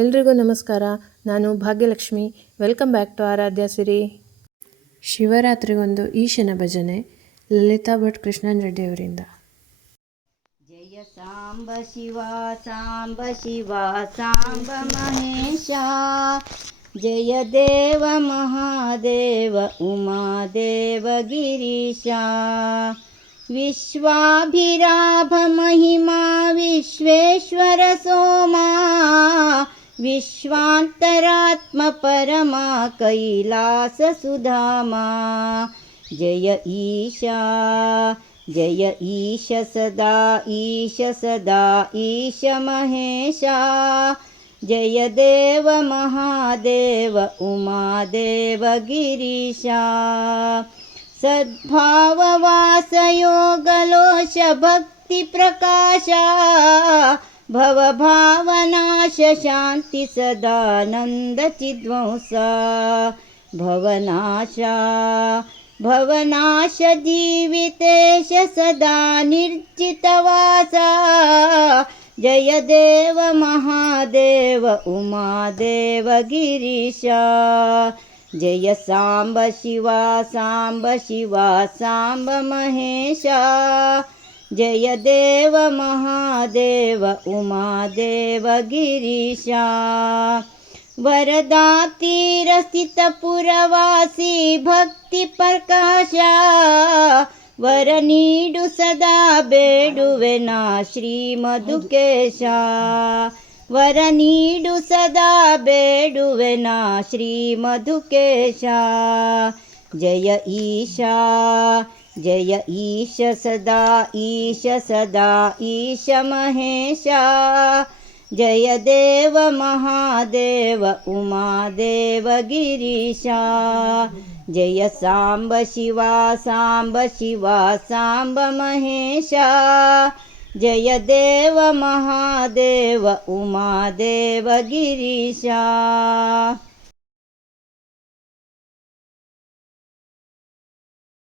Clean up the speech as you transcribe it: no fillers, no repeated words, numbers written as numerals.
ಎಲ್ರಿಗೂ ನಮಸ್ಕಾರ. ನಾನು ಭಾಗ್ಯಲಕ್ಷ್ಮಿ. ವೆಲ್ಕಮ್ ಬ್ಯಾಕ್ ಟು ಆರಾಧ್ಯ ಸಿರಿ. ಶಿವರಾತ್ರಿಗೊಂದು ಈಶನ ಭಜನೆ ಲಲಿತಾ ಭಟ್ ಕೃಷ್ಣನ್ ರೆಡ್ಡಿ ಅವರಿಂದ. ಜಯ ಸಾಂಬ ಶಿವ ಸಾಂಬ ಶಿವ ಸಾಂಬ ಮಹೇಶ, ಜಯ ದೇವ ಮಹಾದೇವ ಉಮಾದೇವ ಗಿರೀಶ, ವಿಶ್ವಾಭಿರಾಭ ಮಹಿಮಾ ವಿಶ್ವೇಶ್ವರ ಸೋಮಾ, ವಿಶ್ವಾಂತರಾತ್ಮ ಪರಮಾ ಕೈಲಾಸ ಸುಧಾಮಾ, ಜಯ ಈಶಾ ಜಯ ಈಶ ಸದಾ ಈಶ ಮಹೇಶ, ಜಯ ದೇವ ಮಹಾದೇವ ಉಮಾದೇವ ಗಿರೀಶ, ಸದ್ಭಾವವಾಸಯೋಗಲೋಷ ಭಕ್ತಿ ಪ್ರಕಾಶ, ಭವಭಾವನಾಶ ಶಾಂತಿ ಸದಾನಂದ ಚಿದ್ವಂಸ, ಭವನಾಶ ಜೀವಿತೇಶ ಸದಾ ನಿರ್ಜಿತವಾಸ, ಜಯ ದೇವ ಮಹಾದೇವ ಉಮಾದೇವ ಗಿರೀಶ, ಜಯ ಸಾಂಬ ಶಿವ ಸಾಂಬ ಶಿವ ಸಾಂಬ ಮಹೇಶ, ಜಯ ದೇವ ಮಹಾದೇವ ಉಮಾದೇವ ಗಿರೀಶ, ವರದಾತೀರ ಸ್ಥಿತ ಪುರವಾಸಿ ಭಕ್ತಿ ಪ್ರಕಾಶ, ವರ ನೀಡು ಸದಾ ಬೇಡುವೆನಾ ಶ್ರೀ ಮಧುಕೇಶ, ವರ ನೀಡು ಸದಾ ಬೇಡುವೆನಾ ಶ್ರೀ ಮಧುಕೇಶ, ಜಯ ಈಶಾ ಜಯ ಈಶ ಸದಾ ಈಶ ಮಹೇಶ, ಜಯ ದೇವ ಮಹಾದೇವ ಉಮಾದೇವ ಗಿರೀಶ, ಜಯ ಸಾಂಬ ಶಿವ ಸಾಂಬ ಶಿವ ಸಾಂಬ ಮಹೇಶ, ಜಯ ದೇವ ಮಹಾದೇವ ಉಮಾದೇವ ಗಿರೀಶ.